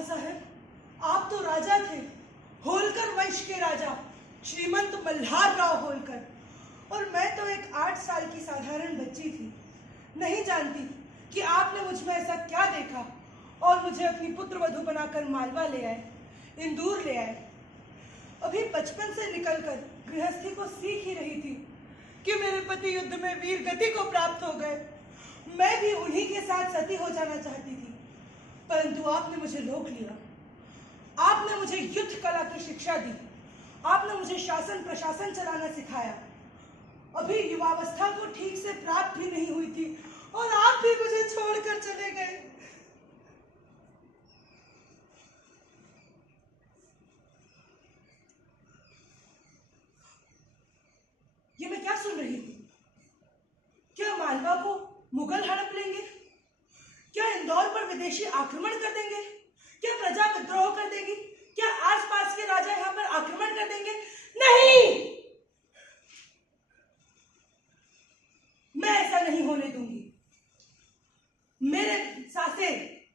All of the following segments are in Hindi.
बाबा साहेब, आप तो राजा थे, होलकर वंश के राजा श्रीमंत मल्हार राव होलकर, और मैं तो एक 8 साल की साधारण बच्ची थी। नहीं जानती कि आपने मुझ में ऐसा क्या देखा और मुझे अपनी पुत्र वधू बनाकर मालवा ले आए, इंदौर ले आए। अभी बचपन से निकलकर गृहस्थी को सीख ही रही थी कि मेरे पति युद्ध में वीर गति को प्राप्त हो गए। मैं भी उन्हीं के साथ सती हो जाना चाहती थी, परंतु आपने मुझे रोक लिया। आपने मुझे युद्ध कला की शिक्षा दी, आपने मुझे शासन प्रशासन चलाना सिखाया। अभी युवावस्था को ठीक से प्राप्त भी नहीं हुई थी और आप भी मुझे छोड़कर चले गए। ये मैं क्या सुन रही हूँ? क्या मालवा को मुगल हड़प लेंगे? क्या इंदौर पर विदेशी आक्रमण कर देंगे? क्या प्रजा विद्रोह कर देगी? क्या आसपास के राजा यहाँ पर आक्रमण कर देंगे? नहीं, मैं ऐसा नहीं होने दूंगी। मेरे सासे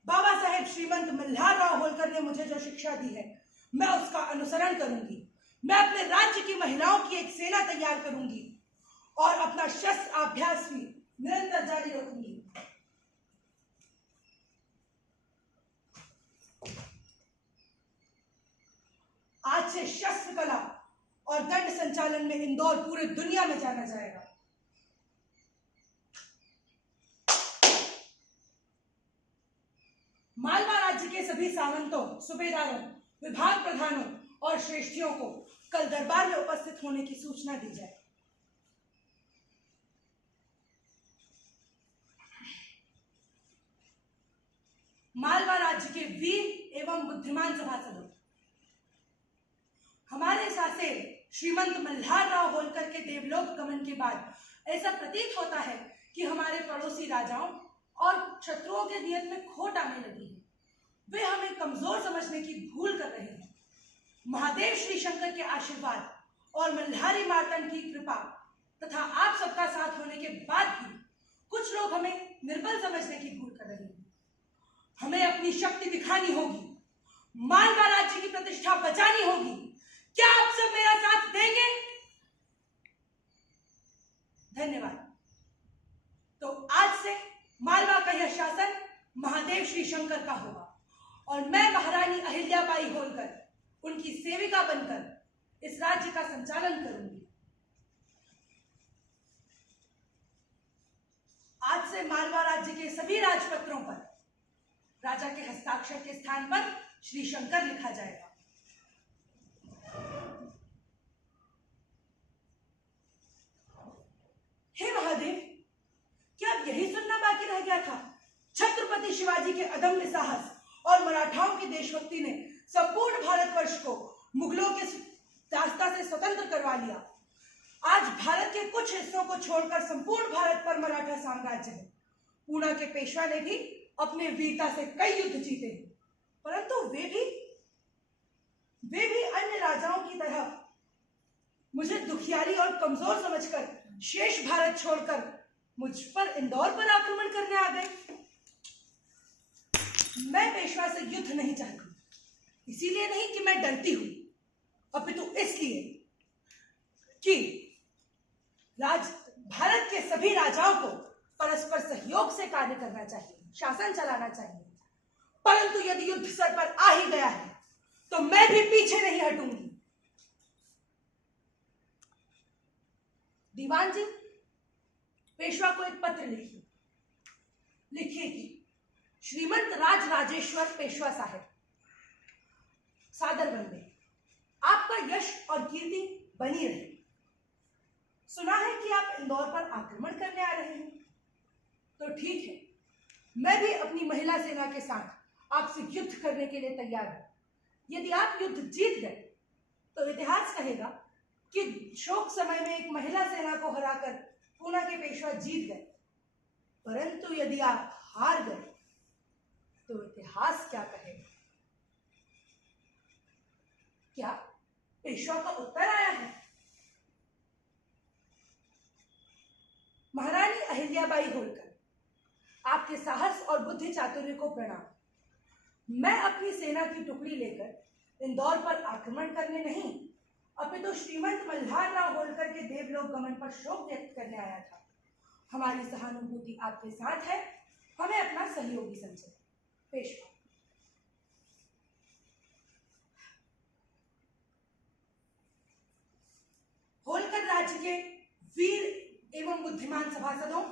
बाबा साहेब श्रीमंत मल्हार राव होलकर ने मुझे जो शिक्षा दी है, मैं उसका अनुसरण करूंगी। मैं अपने राज्य की महिलाओं की एक सेना तैयार करूंगी और अपना शस्त्र अभ्यास भी निरंतर जारी रखूंगी। आज से शस्त्र कला और दंड संचालन में इंदौर पूरी दुनिया में जाना जाएगा। मालवा राज्य के सभी सामंतों, सूबेदारों, विभाग प्रधानों और श्रेष्ठियों को कल दरबार में उपस्थित होने की सूचना दी जाए। मालवा राज्य के वीर एवं बुद्धिमान सभासदों, हमारे सासे श्रीमंत मल्हार राव होलकर के देवलोक गमन के बाद ऐसा प्रतीत होता है कि हमारे पड़ोसी राजाओं और शत्रुओं के नियत में खोट आने लगी है। वे हमें कमजोर समझने की भूल कर रहे हैं। महादेव श्री शंकर के आशीर्वाद और मल्हारी मार्तंड की कृपा तथा आप सबका साथ होने के बाद भी कुछ लोग हमें निर्बल समझने की भूल कर रहे हैं। हमें अपनी शक्ति दिखानी होगी, मालवा राज्य की प्रतिष्ठा बचानी होगी। क्या आप सब मेरा साथ देंगे? धन्यवाद। तो आज से मालवा का यह शासन महादेव श्री शंकर का होगा और मैं महारानी अहिल्याबाई होलकर उनकी सेविका बनकर इस राज्य का संचालन करूंगी। आज से मालवा राज्य के सभी राजपत्रों पर राजा के हस्ताक्षर के स्थान पर श्री शंकर लिखा जाएगा। हे महादेव, क्या अब यही सुनना बाकी रह गया था? छत्रपति शिवाजी के अदम्य साहस और मराठाओं की देशभक्ति ने संपूर्ण भारतवर्ष को मुगलों के दास्ता से स्वतंत्र करवा लिया। आज भारत के कुछ हिस्सों को छोड़कर संपूर्ण भारत पर मराठा साम्राज्य है। पूना के पेशवा ने भी अपने वीरता से कई युद्ध जीते, परंतु वे भी अन्य राजाओं की तरह मुझे दुखियारी और कमजोर समझकर शेष भारत छोड़कर मुझ पर इंदौर पर आक्रमण करने आ गए। मैं पेशवा से युद्ध नहीं चाहती, इसीलिए नहीं कि मैं डरती हूं, अपितु इसलिए कि भारत के सभी राजाओं को परस्पर सहयोग से कार्य करना चाहिए, शासन चलाना चाहिए। परंतु यदि युद्ध सर पर आ ही गया है तो मैं भी पीछे नहीं हटूंगी। दीवान जी, पेशवा को एक पत्र लिखिए कि श्रीमंत राज राजेश्वर पेशवा साहब, सादर बंदे, आपका यश और कीर्ति बनी रहे। सुना है कि आप इंदौर पर आक्रमण करने आ रहे हैं, तो ठीक है, मैं भी अपनी महिला सेना के साथ आपसे युद्ध करने के लिए तैयार हूं। यदि आप युद्ध जीत गए तो इतिहास कहेगा कि शोक समय में एक महिला सेना को हराकर पूना के पेशवा जीत गए। परंतु यदि आप हार गए तो इतिहास क्या कहेगा? क्या पेशवा का उत्तर आया है? महारानी अहिल्याबाई होलकर, आपके साहस और बुद्धि चातुर्य को प्रणाम। मैं अपनी सेना की टुकड़ी लेकर इंदौर पर आक्रमण करने नहीं, अपितु श्रीमंत मल्हार राव होलकर के देवलोक गमन पर शोक व्यक्त करने आया था। हमारी सहानुभूति आपके साथ है, हमें अपना सहयोगी समझे। पेशवा। होलकर राज्य के वीर एवं बुद्धिमान सभासदों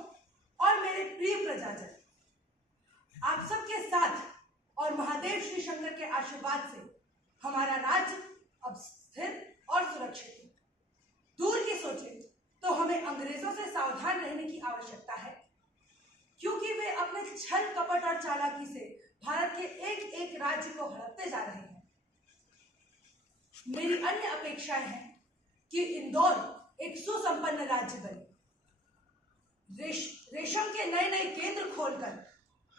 और मेरे प्रिय प्रजाजन, आप सबके साथ और महादेव श्री शंकर के आशीर्वाद से हमारा राज्य अब स्थिर और सुरक्षित है। दूर की सोचे तो हमें अंग्रेजों से सावधान रहने की आवश्यकता है, क्योंकि वे अपने छल कपट और चालाकी से भारत के एक एक राज्य को हड़पते जा रहे हैं। मेरी अन्य अपेक्षाएं हैं कि इंदौर एक सुसंपन्न राज्य बने, रेशम के नए नए केंद्र खोलकर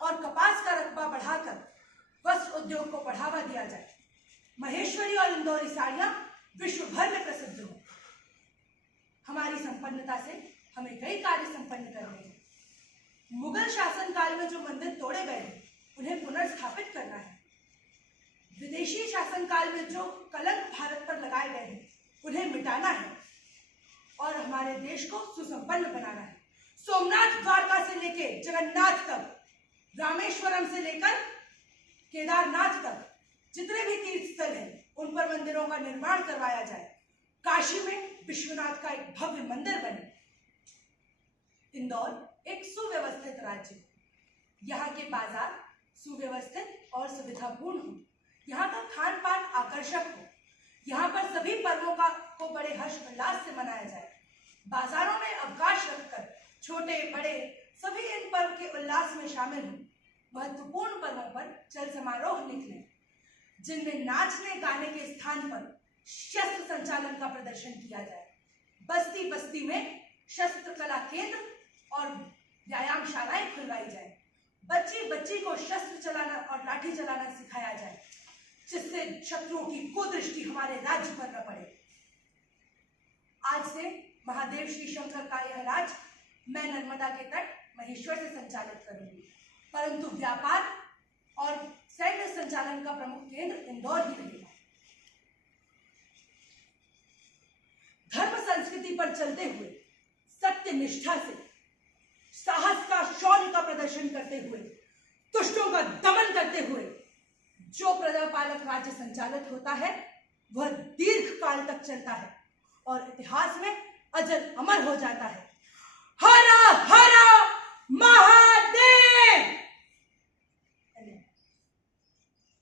और कपास का रकबा बढ़ाकर वस्त्र उद्योग को बढ़ावा दिया जाए। महेश्वरी और इंदौरी साड़ियां विश्व भर में प्रसिद्ध हो। हमारी संपन्नता से हमें कई कार्य संपन्न करने हैं। मुगल शासन काल में जो मंदिर तोड़े गए हैं उन्हें पुनर्स्थापित करना है। विदेशी शासन काल में जो कलंक भारत पर लगाए गए हैं उन्हें मिटाना है और हमारे देश को सुसंपन्न बनाना है। सोमनाथ द्वारका से लेकर जगन्नाथ तक, रामेश्वरम से लेकर केदारनाथ तक जितने भी तीर्थ स्थल हैं उन पर मंदिरों का निर्माण करवाया जाए। काशी में विश्वनाथ का एक भव्य मंदिर बने। इंदौर एक सुव्यवस्थित राज्य है। यहाँ के बाजार सुव्यवस्थित और सुविधापूर्ण हो। यहाँ का खान पान आकर्षक हो। यहाँ पर सभी पर्वों को बड़े हर्ष उल्लास से मनाया जाए। बाजारों में अवकाश रखकर छोटे बड़े सभी इन पर्व के उल्लास में शामिल हों। महत्वपूर्ण पर्वों पर चल समारोह निकले, जिनमें नाचने गाने के स्थान पर शस्त्र संचालन का प्रदर्शन किया जाए। बस्ती बस्ती में शस्त्र कला केंद्र और व्यायामशालाएं खुलवाई जाए। बच्ची बच्ची को शस्त्र चलाना और लाठी चलाना सिखाया जाए, जिससे शत्रुओं की कुदृष्टि हमारे राज्य पर न पड़े। आज से महादेव श्री शंकर का यह राज्य मैं नर्मदा के तट महेश्वर से संचालित करूंगी, परंतु व्यापार और सैन्य संचालन का प्रमुख केंद्र इंदौर ही रहेगा। धर्म संस्कृति पर चलते हुए सत्य निष्ठा से साहस का शौर्य का प्रदर्शन करते हुए दुष्टों का दमन करते हुए जो प्रजापालक राज्य संचालित होता है वह दीर्घ काल तक चलता है और इतिहास में अजर अमर हो जाता है। हर